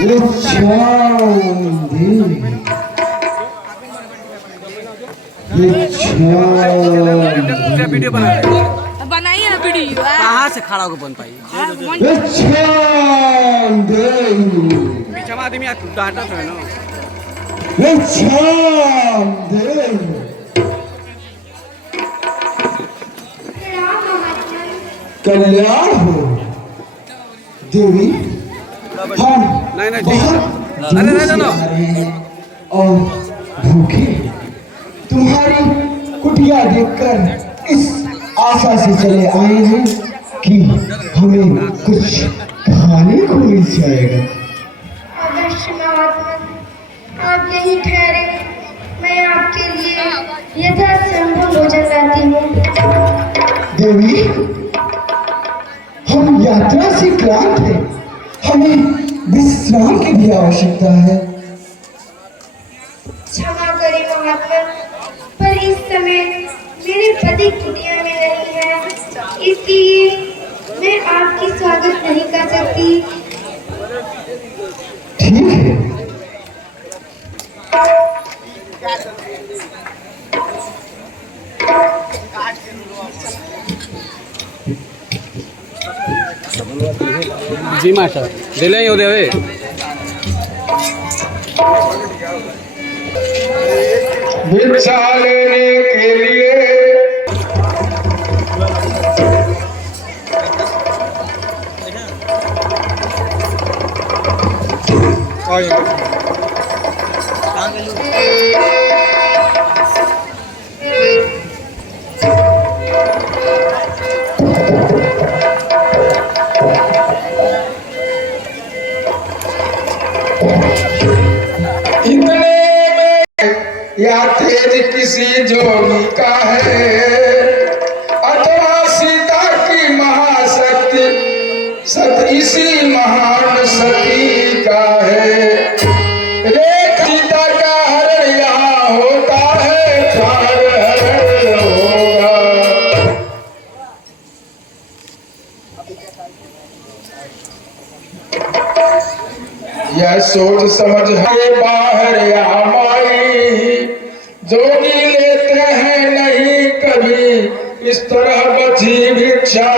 Video बनाइए ना video. कहाँ से खड़ा होकर बन पाई? पीछे में आदमी डांटा तो है ना। कल्याण हो देवी। हम नहीं बहुत दूर से आ रहे हैं और भूखे। तुम्हारी कुटिया देखकर इस आशा से चले आए हैं कि हमें कुछ खाने को मिल जाएगा। अवश्य महात्मा, आप यहीं ठहरे, मैं आपके लिए यथासंभव भोजन लाती हूँ। देवी, हम यात्रा से क्लांत हैं, हमें विश्राम की भी आवश्यकता है। क्षमा करें महात्मा, पर इस समय मेरे पति कुटिया में नहीं है, इसलिए मैं आपकी स्वागत नहीं कर सकती। ठीक है। जी मास्टर दिले हो देवे। भिक्षा लेने के लिए या तेज किसी जोगी का है अथवा सीता की महाशक्ति, सत इसी महान सती का है। रे सीता का हरण यहाँ होता है, प्राण हरण होगा। यह सोच समझ है बाहर या माई, जोगी लेते हैं नहीं कभी इस तरह बची भिक्षा।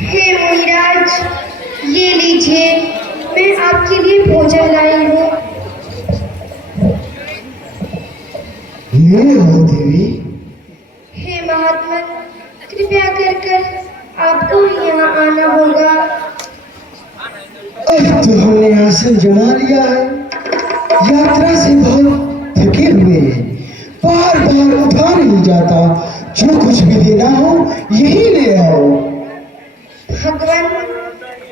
हे मुनिराज, ये लीजिए, मैं आपके लिए भोजन लाई हूँ। ये हो देवी। हे महात्मा, कृपया कर आपको यहाँ आना होगा। अब तो हमने आसन जमा लिया है, यात्रा से बहुत थके हुए हैं, बार बार उठा नहीं जाता। जो कुछ भी देना हो यही ले आओ। भगवान,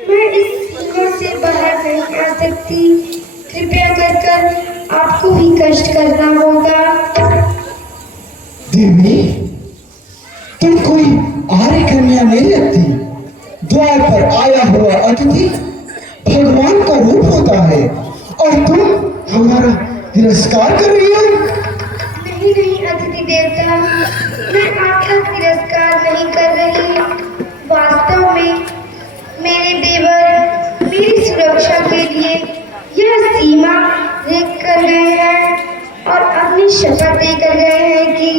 मैं इस सीमा से बाहर नहीं आ सकती, कृपया कर आपको ही कष्ट करना होगा। देवी, तुम कोई आर्य कन्या नहीं लगती। द्वार पर आया हुआ अतिथि भगवान का रूप होता है और तुम हमारा तिरस्कार कर रही हो। नहीं नहीं अतिथि देवता, मैं आपका तिरस्कार नहीं कर रही। वास्तव में मेरे देवर मेरी सुरक्षा के लिए यह सीमा रेख कर गए हैं और अपनी शपथ देकर गए हैं कि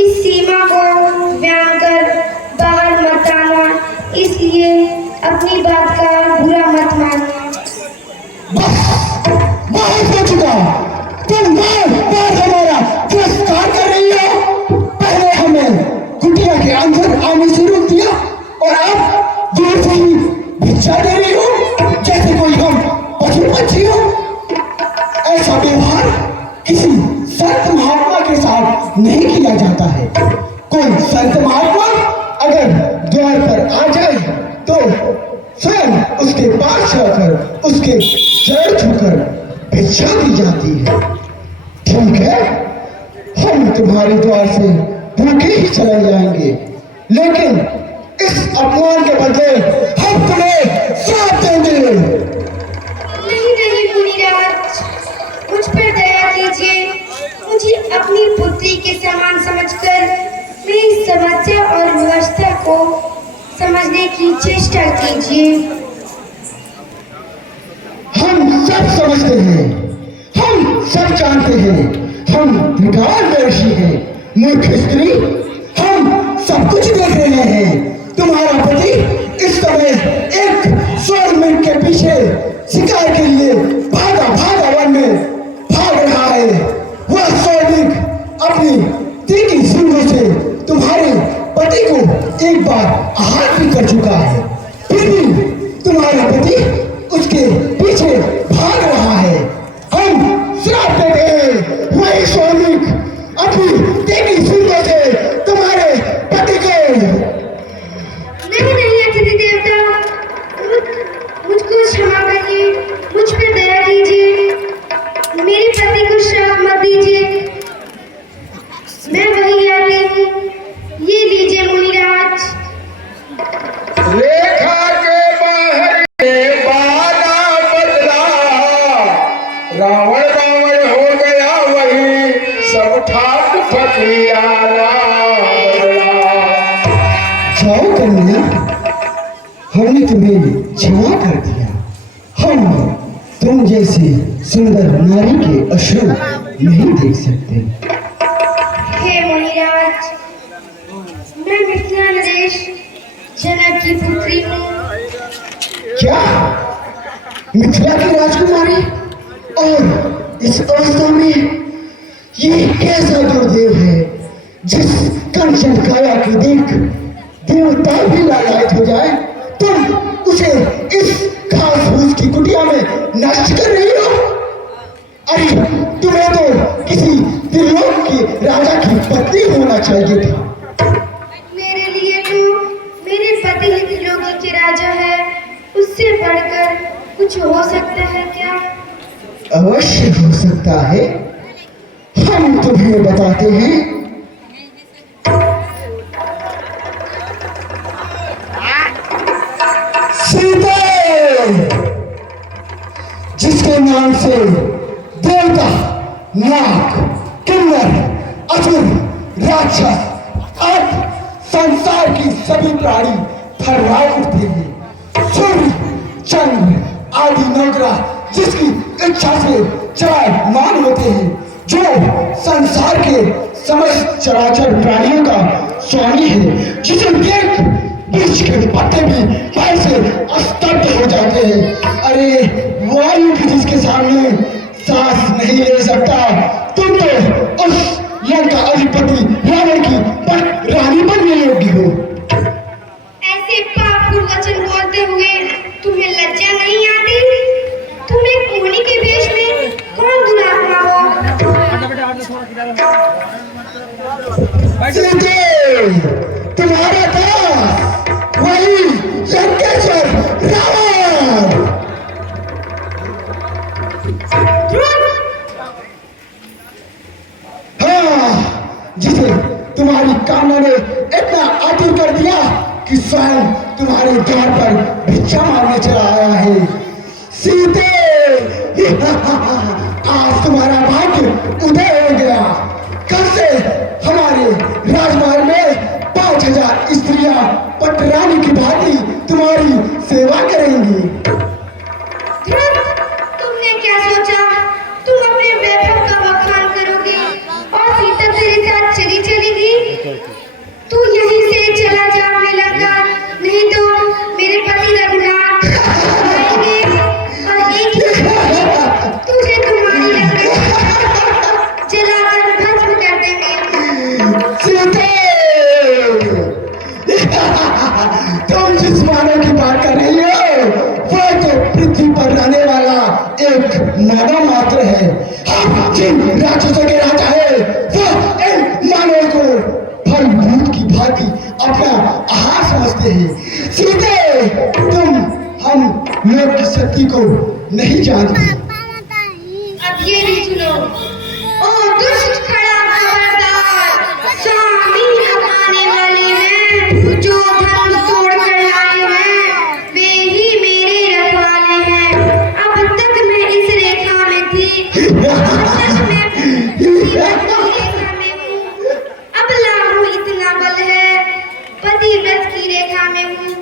इस सीमा को व्यांग कर बाहर मत आना, इसलिए अपनी बात का बुरा मत मानना। बहुत हो चुका, तुम बार हमारा तिरस्कार कर रही हो। पहले हमें कुटिया के अंदर आने से रोक दिया और अब दूर से ही भिक्षा दे रही हो, जैसे कोई हम पशु पक्षी हो। ऐसा व्यवहार किसी संत महात्मा के साथ नहीं किया जाता है। कोई संत महात्मा अगर द्वार पर आ जाए तो स्वयं उसके पास जाकर उसके चरण छूकर भिक्षा दी जाती है। ठीक है, हम तुम्हारे द्वार से भूखे ही चले जाएंगे, लेकिन इस अपमान के बदले हम तुम्हें श्राप देंगे। नहीं मुनिराज, मुझ पर दया कीजिए, मुझे अपनी पुत्री के समझने की चेष्टा कीजिए। हम सब समझते हैं, हम सब जानते हैं, हम विज्ञानदर्शी हैं, मूर्ख स्त्री, हम सब कुछ देख रहे हैं। तुम्हारा पति इस समय एक स्वर्ण के पीछे शिकार के लिए भागा भागा वन में भाग रहा है। वह स्वर्ण अपनी तीखी सूंडों से तुम्हारे पति को एक बार आहत भी कर चुका है, फिर भी तुम्हारा पति उसके पीछे भाग रहा है। हम श्राप देते हैं वही स्वर्ण अपनी तीखी सूंडों से तुम्हारे पति को। नहीं नहीं अतिथि देवता, मुझको क्षमा करिए, मुझ पर दया कीजिए, मेरे पति को श्राप मत दीजिए। मैं वही आती हूँ, ये लीजिए मुनिराज। रेखा के बाहर के बाला बदला, रावण रावण हो गया वही सब ठाट फकीराना बदला। जाओ कन्या, हमने तुम्हें क्षमा कर दिया। हम तुम जैसी सुंदर नारी के अश्रु नहीं देख सकते। हे मुनिराज, मैं मिथिला नरेश जनक की पुत्री हूँ। क्या मिथिला की राजकुमारी, और इस अवस्था में ये कैसा दुर्देव है जिस कंचन काया की देख देवता भी लालायित हो जाए। तुम उसे इस घास फूस की कुटिया में नष्ट कर रही हो। अरे तुम्हें तो किसी त्रिलोक की राजा की पत्नी होना चाहिए था। मेरे लिए तो मेरे पति ही त्रिलोकी के राजा है, उससे बढ़कर कुछ हो सकता है क्या? अवश्य हो सकता है, हम तुम्हें बताते हैं। सीता, जिसके नाम से देवता, नाग, किन्नर, असुर, राक्षस, अब संसार की सभी प्राणी थर्रा उठते हैं। सूर्य, चंद्र आदि नवग्रह जिसकी इच्छा से चलायमान होते हैं, जो संसार के समस्त चराचर प्राणियों का स्वामी है, जिसे देख वृक्ष के पत्ते भी भय से स्तब्ध हो जाते हैं। अरे वायु भी जिसके सामने सांस नहीं ले सकता, तुम तो उस लंका अधिपति रावण की रानी बनने योग्य हो। ऐसे पापपूर्ण वचन बोलते हुए तुम्हें लज्जा नहीं आती? तुम एक मुनि के वेश में कौन दुरात्मा हो? सीते, तुम्हारा दास वही लंकेश्वर रावण। हाँ, जिसे तुम्हारी कामना ने इतना आतुर कर दिया कि स्वयं तुम्हारे द्वार पर भिक्षा मांगने चला आया है। सीते, आज तुम्हारा भाग्य उदय हो गया। कल से हमारे राजमहल में 5000 स्त्रियां पटरानी की भांति तुम्हारी सेवा करेंगी। तुमने क्या सोचा? तुम अपने वैभव का बखान करोगे और सीता तेरे साथ चली चलेगी? तू यहीं से चला जा लंका, नहीं तो मेरे पति रघुनाथ आएंगे और एक ही तुझे तुम्हारी लंका जलाकर भस्म कर देंगे। सीते, तुम जिस मानव की बात कर रही हो, वो तो पृथ्वी पर रहने वाला एक मानव मात्र है। हम जिन राक्षसों के राजा है, वो इन मानव को फल भूत की भांति अपना आहार समझते हैं। सीते, तुम हम लोग की शक्ति को नहीं जानते। अब ये भी सुनो, ओ दुष्ट खड़ा खबरदार, स्वामी लगाने वाले हैं, जो धर्म तोड़ कर लाए हैं, वे ही मेरे रखवाले हैं। अब तक मैं इस रेखा में थी, अब तक मैं रेखा में हूँ, अब लाहू इतना बल है, पतिव्रत की रेखा में हूँ,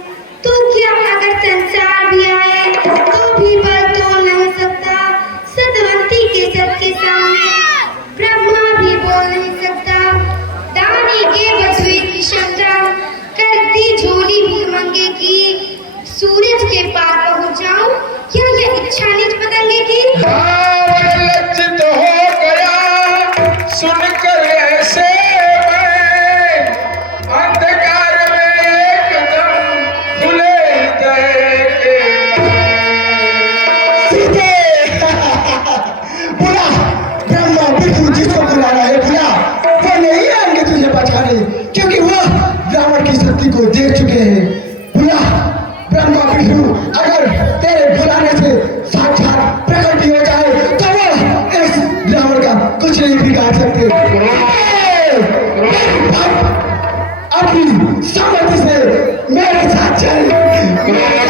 शक्ति को देख चुके हैं। बुला ब्रह्मा विष्णु अगर तेरे बुलाने से साक्षात प्रकट भी हो जाए तो वो इस रावण का कुछ नहीं बिगाड़ सकते। अपनी सम्मति से मेरे साथ चल।